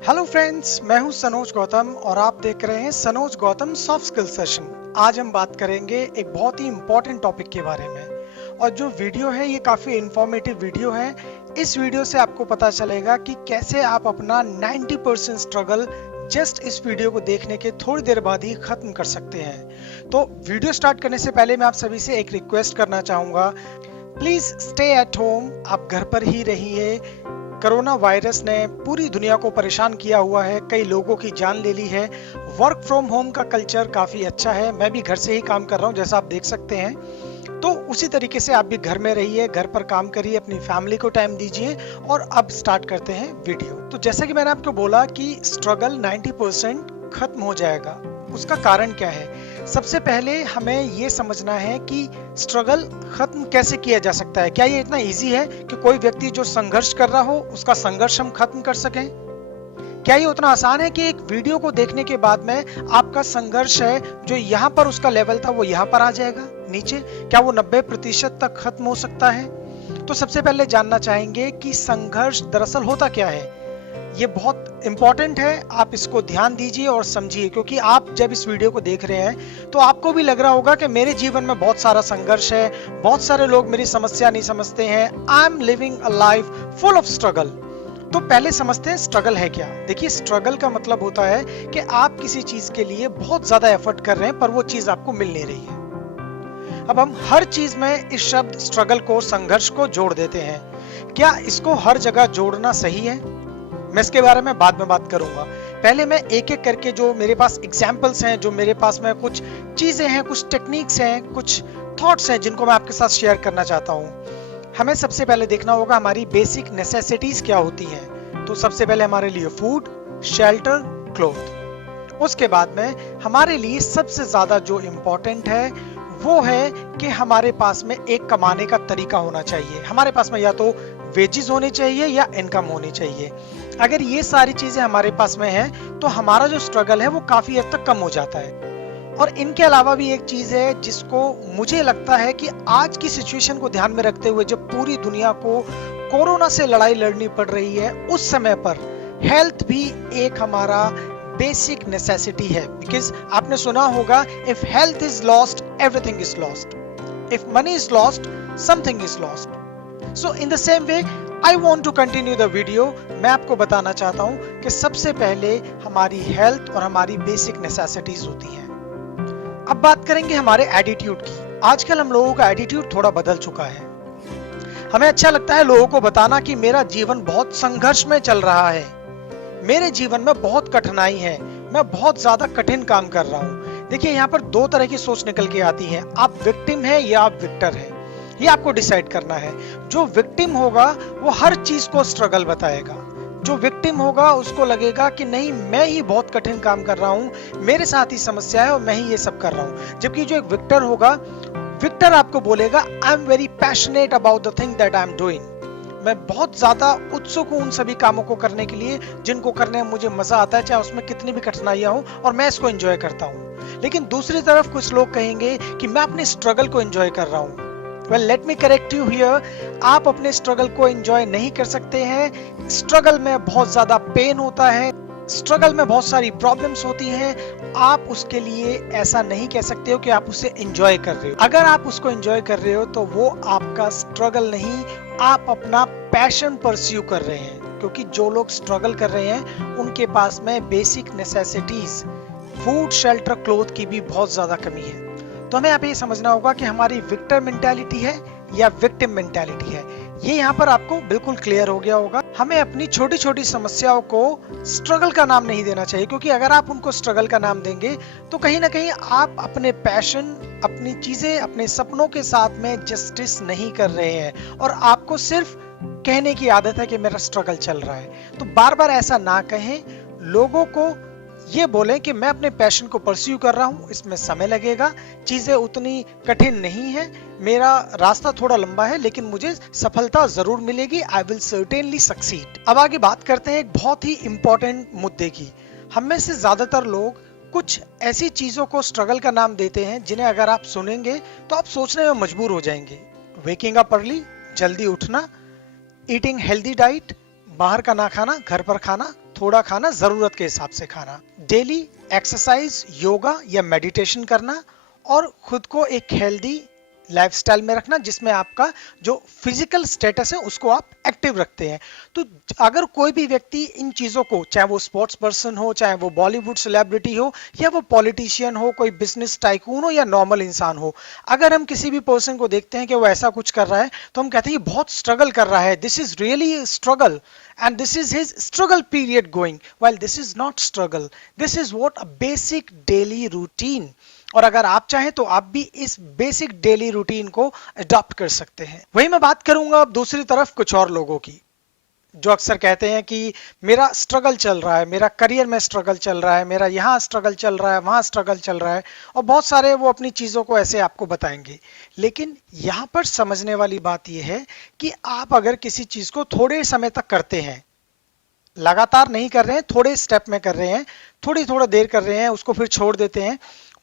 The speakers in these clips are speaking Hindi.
हेलो फ्रेंड्स, मैं हूं सनोज गौतम और आप देख रहे हैं Sanoj Gautam soft skill session. आज हम बात करेंगे एक बहुत ही इम्पोर्टेंट टॉपिक के बारे में और जो वीडियो है ये काफ़ी इंफॉर्मेटिव वीडियो है। इस वीडियो से आपको पता चलेगा कि कैसे आप अपना 90% स्ट्रगल जस्ट इस वीडियो को देखने के थोड़ी देर बाद ही खत्म कर सकते हैं। तो वीडियो स्टार्ट करने से पहले मैं आप सभी से एक रिक्वेस्ट करना चाहूँगा, प्लीज़ स्टे एट होम। आप घर पर ही रहिए। कोरोना वायरस ने पूरी दुनिया को परेशान किया हुआ है, कई लोगों की जान ले ली है। वर्क फ्रॉम होम का कल्चर काफ़ी अच्छा है, मैं भी घर से ही काम कर रहा हूँ जैसा आप देख सकते हैं। तो उसी तरीके से आप भी घर में रहिए, घर पर काम करिए, अपनी फैमिली को टाइम दीजिए। और अब स्टार्ट करते हैं वीडियो। तो जैसे कि मैंने आपको बोला कि स्ट्रगल 90% खत्म हो जाएगा। उसका कारण क्या है? सबसे पहले हमें ये समझना है कि स्ट्रगल खत्म कैसे किया जा सकता है। क्या ये इतना इजी है कि कोई व्यक्ति जो संघर्ष कर रहा हो उसका संघर्ष हम खत्म कर सकें? क्या ये उतना आसान है कि एक वीडियो को देखने के बाद में आपका संघर्ष है जो यहाँ पर उसका लेवल था वो यहाँ पर आ जाएगा नीचे? क्या वो 90% तक खत्म हो सकता है? तो सबसे पहले जानना चाहेंगे कि संघर्ष दरअसल होता क्या है। ये बहुत इंपॉर्टेंट है, आप इसको ध्यान दीजिए और समझिए, क्योंकि आप जब इस वीडियो को देख रहे हैं तो आपको भी लग रहा होगा कि मेरे जीवन में बहुत सारा संघर्ष है, बहुत सारे लोग मेरी समस्या नहीं समझते हैं। I am living a life full of struggle. तो पहले समझते हैं स्ट्रगल है क्या। देखिए, स्ट्रगल का मतलब होता है कि आप किसी चीज के लिए बहुत ज्यादा एफर्ट कर रहे हैं पर वो चीज आपको मिल नहीं रही है। अब हम हर चीज में इस शब्द स्ट्रगल को, संघर्ष को जोड़ देते हैं। क्या इसको हर जगह जोड़ना सही है? मैं इसके बारे में बाद में बात करूंगा। पहले मैं एक एक करके जो मेरे पास एग्जाम्पल्स हैं, जो मेरे पास में कुछ चीजें हैं, कुछ टेक्निक्स हैं, कुछ थॉट्स हैं जिनको मैं आपके साथ शेयर करना चाहता हूं। हमें सबसे पहले देखना होगा हमारी बेसिक नेसेसिटीज क्या होती हैं। तो सबसे पहले हमारे लिए फूड, शेल्टर, क्लॉथ। उसके बाद में हमारे लिए सबसे ज्यादा जो इम्पोर्टेंट है वो है कि हमारे पास में एक कमाने का तरीका होना चाहिए। हमारे पास में या तो वेजेस होने चाहिए या इनकम होनी चाहिए। अगर ये सारी चीजें हमारे पास में हैं तो हमारा जो स्ट्रगल है वो काफी हद तक कम हो जाता है। और इनके अलावा भी एक चीज है जिसको मुझे लगता है कि आज की सिचुएशन को ध्यान में रखते हुए जब पूरी दुनिया को कोरोना से लड़ाई लड़नी पड़ रही है, उस समय पर हेल्थ भी एक हमारा बेसिक नेसेसिटी है। बिकॉज आपने सुना होगा, if health is lost everything is lost, if money is lost something is lost. So in the same way I want to continue the video. मैं आपको बताना चाहता हूं कि सबसे पहले हमारी हेल्थ और हमारी बेसिक नेसेसिटीज होती हैं। अब बात करेंगे हमारे एटीट्यूड की। आजकल हम लोगों का एटीट्यूड थोड़ा बदल चुका है। हमें अच्छा लगता है लोगों को बताना कि मेरा जीवन बहुत संघर्ष में चल रहा है, मेरे जीवन में बहुत कठिनाई है, मैं बहुत ज्यादा कठिन काम कर रहा हूं। देखिए, यहाँ पर दो तरह की सोच निकल के आती है। आप विक्टिम है या आप विक्टर है, ये आपको डिसाइड करना है। जो विक्टिम होगा वो हर चीज को स्ट्रगल बताएगा। जो विक्टिम होगा उसको लगेगा कि नहीं, मैं ही बहुत कठिन काम कर रहा हूं, मेरे साथ ही समस्या है और मैं ही ये सब कर रहा हूं। जबकि जो एक विक्टर होगा, विक्टर आपको बोलेगा I am very passionate about the thing that I am doing. मैं बहुत ज्यादा उत्सुक हूं उन सभी कामों को करने के लिए जिनको करने में मुझे मजा आता है, चाहे उसमें कितनी भी कठिनाइयां हो, और मैं इसको एंजॉय करता हूं। लेकिन दूसरी तरफ कुछ लोग कहेंगे कि मैं अपने स्ट्रगल को एंजॉय कर रहा हूं। Well, let me correct you here. आप अपने स्ट्रगल को एंजॉय नहीं कर सकते हैं। स्ट्रगल में बहुत ज्यादा पेन होता है, स्ट्रगल में बहुत सारी प्रॉब्लम्स होती हैं। आप उसके लिए ऐसा नहीं कह सकते हो कि आप उसे एंजॉय कर रहे हो। अगर आप उसको एंजॉय कर रहे हो तो वो आपका स्ट्रगल नहीं, आप अपना पैशन परस्यू कर रहे हैं। क्योंकि जो लोग स्ट्रगल कर रहे हैं उनके पास में basic necessities, food, shelter, cloth की भी बहुत ज्यादा कमी है। तो हमें यहाँ पे ये समझना होगा कि हमारी विक्टर मेंटालिटी है या विक्टिम मेंटालिटी है। ये यहाँ पर आपको बिल्कुल क्लियर हो गया होगा। हमें अपनी छोटी छोटी समस्याओं को स्ट्रगल का नाम नहीं देना चाहिए, क्योंकि अगर आप उनको स्ट्रगल का नाम देंगे तो कहीं ना कहीं आप अपने पैशन, अपनी चीजें, अपने सपनों के साथ में जस्टिस नहीं कर रहे हैं और आपको सिर्फ कहने की आदत है कि मेरा स्ट्रगल चल रहा है। तो बार बार ऐसा ना कहें। लोगों को ये बोले कि मैं अपने पैशन को परस्यू कर रहा हूं, इसमें समय लगेगा, चीजें उतनी कठिन नहीं है, मेरा रास्ता थोड़ा लंबा है, लेकिन मुझे सफलता जरूर मिलेगी। I will certainly succeed. अब आगे बात करते हैं एक बहुत ही इंपॉर्टेंट मुद्दे की। हम में से ज्यादातर लोग कुछ ऐसी चीजों को स्ट्रगल का नाम देते हैं जिन्हें अगर आप सुनेंगे तो आप सोचने में मजबूर हो जाएंगे। वेकिंग अप अर्ली, जल्दी उठना, ईटिंग हेल्दी डाइट, बाहर का ना खाना, घर पर खाना, थोड़ा खाना, जरूरत के हिसाब से खाना, डेली एक्सरसाइज, योगा या मेडिटेशन करना, और खुद को एक हेल्दी लाइफस्टाइल में रखना जिसमें आपका जो फिजिकल स्टेटस है उसको आप एक्टिव रखते हैं। तो अगर कोई भी व्यक्ति इन चीजों को, चाहे वो स्पोर्ट्स पर्सन हो, चाहे वो बॉलीवुड सेलिब्रिटी हो, या वो पॉलिटिशियन हो, कोई बिजनेस टाइकून हो, या नॉर्मल इंसान हो, अगर हम किसी भी पर्सन को देखते हैं कि वो ऐसा कुछ कर रहा है तो हम कहते हैं ये बहुत स्ट्रगल कर रहा है, this is really struggle and this is his struggle period going, while this is not struggle, this is what a basic daily routine। और अगर आप चाहें तो आप भी इस बेसिक डेली रूटीन को अडॉप्ट कर सकते हैं। वही मैं बात करूंगा अब दूसरी तरफ कुछ और लोगों की, जो अक्सर कहते हैं कि मेरा स्ट्रगल चल रहा है, मेरा करियर में स्ट्रगल चल रहा है, मेरा यहाँ स्ट्रगल चल रहा है, वहां स्ट्रगल चल रहा है, और बहुत सारे वो अपनी चीजों को ऐसे आपको बताएंगे। लेकिन यहाँ पर समझने वाली बात यह है कि आप अगर किसी चीज को थोड़े समय तक करते हैं, लगातार नहीं कर रहे हैं, थोड़े स्टेप में कर रहे हैं, थोड़ा देर कर रहे हैं, उसको फिर छोड़ देते हैं,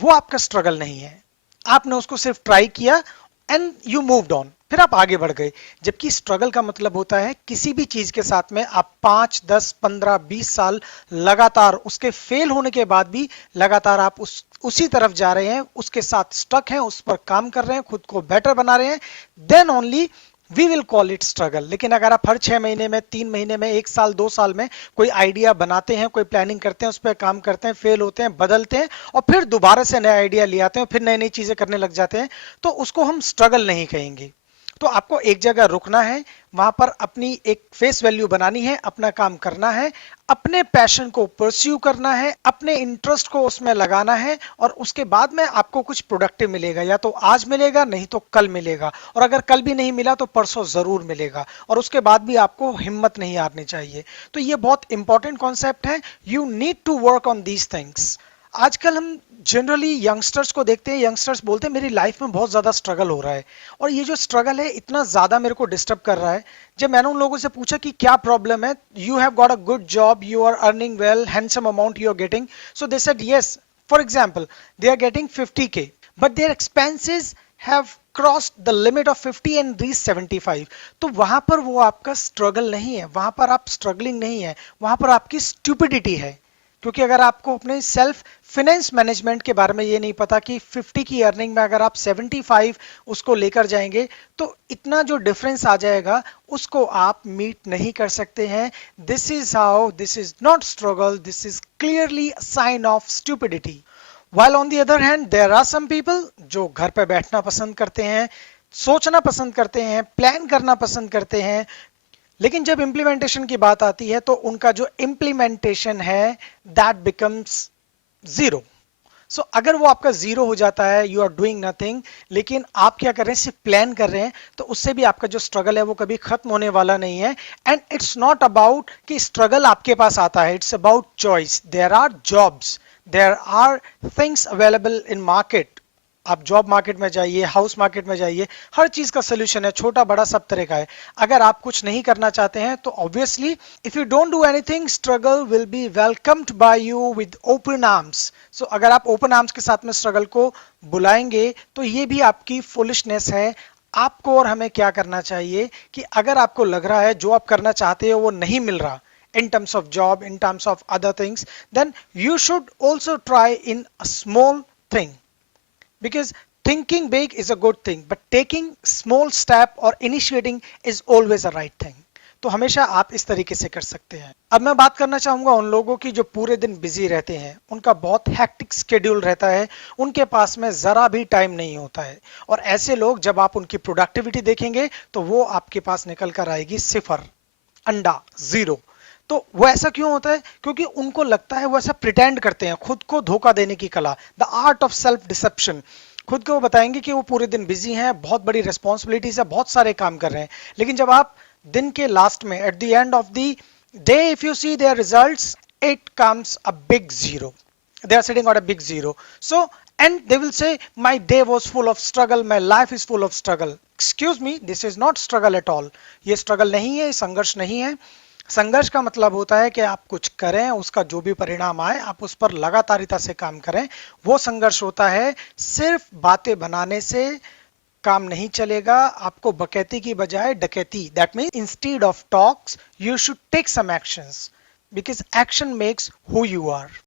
वो आपका स्ट्रगल नहीं है। आपने उसको सिर्फ ट्राई किया एंड यू मूव्ड ऑन, फिर आप आगे बढ़ गए। जबकि स्ट्रगल का मतलब होता है किसी भी चीज के साथ में आप 5, 10, 15, 20 साल लगातार, उसके फेल होने के बाद भी लगातार आप उसी तरफ जा रहे हैं, उसके साथ स्टक हैं, उस पर काम कर रहे हैं, खुद को बेटर बना रहे हैं, then only we will call it struggle. लेकिन अगर आप हर 6 महीने में, 3 महीने में, 1 साल, 2 साल में कोई आइडिया बनाते हैं, कोई प्लानिंग करते हैं, उस पर काम करते हैं, फेल होते हैं, बदलते हैं, और फिर दोबारा से नया आइडिया ले आते हैं, फिर नई नई चीजें करने लग जाते हैं, तो उसको हम स्ट्रगल नहीं कहेंगे। तो आपको एक जगह रुकना है, वहां पर अपनी एक फेस वैल्यू बनानी है, अपना काम करना है, अपने पैशन को परस्यू करना है, अपने इंटरेस्ट को उसमें लगाना है, और उसके बाद में आपको कुछ प्रोडक्टिव मिलेगा। या तो आज मिलेगा, नहीं तो कल मिलेगा, और अगर कल भी नहीं मिला तो परसों जरूर मिलेगा, और उसके बाद भी आपको हिम्मत नहीं हारनी चाहिए। तो ये बहुत इंपॉर्टेंट कॉन्सेप्ट है, you need to work on these things. आजकल हम जनरली यंगस्टर्स को देखते हैं, यंगस्टर्स बोलते हैं मेरी लाइफ में बहुत ज्यादा स्ट्रगल हो रहा है, और ये जो स्ट्रगल है इतना ज्यादा मेरे को डिस्टर्ब कर रहा है। जब मैंने उन लोगों से पूछा कि क्या प्रॉब्लम है, you have got a good job, you are earning well, handsome amount you are getting, so they said yes, for example they are getting 50K but their expenses have crossed the limit of 50 and reached 75। तो वहां पर वो आपका स्ट्रगल नहीं है, वहां पर आप स्ट्रगलिंग नहीं है, वहां पर आपकी स्टूपिडिटी है। क्योंकि अगर आपको अपने सेल्फ फाइनेंस मैनेजमेंट के बारे में ये नहीं पता कि 50 की अर्निंग में अगर आप 75 उसको लेकर जाएंगे तो इतना जो डिफरेंस आ जाएगा उसको आप मीट नहीं कर सकते हैं। This is how, this is not struggle, this is clearly a sign of stupidity. While on the other hand, there are some people जो घर पे बैठना पसंद करते हैं, सोचना पसंद करते हैं, प्लान करना पसंद करते हैं, लेकिन जब इम्प्लीमेंटेशन की बात आती है तो उनका जो इम्प्लीमेंटेशन है दैट बिकम्स जीरो। सो अगर वो आपका जीरो हो जाता है, यू आर डूइंग नथिंग, लेकिन आप क्या कर रहे हैं, सिर्फ प्लान कर रहे हैं, तो उससे भी आपका जो स्ट्रगल है वो कभी खत्म होने वाला नहीं है। एंड इट्स नॉट अबाउट कि स्ट्रगल आपके पास आता है, it's about choice. There are jobs, there are things available in market. आप जॉब मार्केट में जाइए, हाउस मार्केट में जाइए, हर चीज का सोल्यूशन है, छोटा बड़ा सब तरह का है। अगर आप कुछ नहीं करना चाहते हैं तो obviously if you don't do anything, struggle will be welcomed by you with open arms. So अगर आप ओपन आर्म्स के साथ में स्ट्रगल को बुलाएंगे तो ये भी आपकी फुलिशनेस है। आपको और हमें क्या करना चाहिए कि अगर आपको लग रहा है जो आप करना चाहते हो वो नहीं मिल रहा, in terms of job, in terms of other things, then you should also try in a small thing, because thinking big is a good thing but taking small step or initiating is always a right thing। तो हमेशा आप इस तरीके से कर सकते हैं। अब मैं बात करना चाहूंगा उन लोगों की जो पूरे दिन बिजी रहते हैं, उनका बहुत हेक्टिक शेड्यूल रहता है, उनके पास में जरा भी टाइम नहीं होता है, और ऐसे लोग जब आप उनकी प्रोडक्टिविटी देखेंगे तो वो आपके पास निकल कर आएगी सिफर, अंडा, जीरो। तो वो ऐसा क्यों होता है? क्योंकि उनको लगता है, वो ऐसा प्रिटेंड करते हैं, खुद को धोखा देने की कला, the art of self deception. खुद को बताएंगे कि वो पूरे दिन बिजी हैं, बहुत बड़ी रिस्पॉन्सिबिलिटीज है, बहुत सारे काम कर रहे हैं, लेकिन जब आप दिन के लास्ट में, at the end of the day, if you see their results, it comes a big zero. They are sitting on a big zero. So, and they will say, my day was full of struggle, my life is full of struggle. Excuse me, this is not struggle at all. ये struggle नहीं है, संघर्ष नहीं है। संघर्ष का मतलब होता है कि आप कुछ करें, उसका जो भी परिणाम आए आप उस पर लगातारिता से काम करें, वो संघर्ष होता है। सिर्फ बातें बनाने से काम नहीं चलेगा, आपको बकैती की बजाय डकैती, that mean instead of talks you should take some actions because action makes who you are.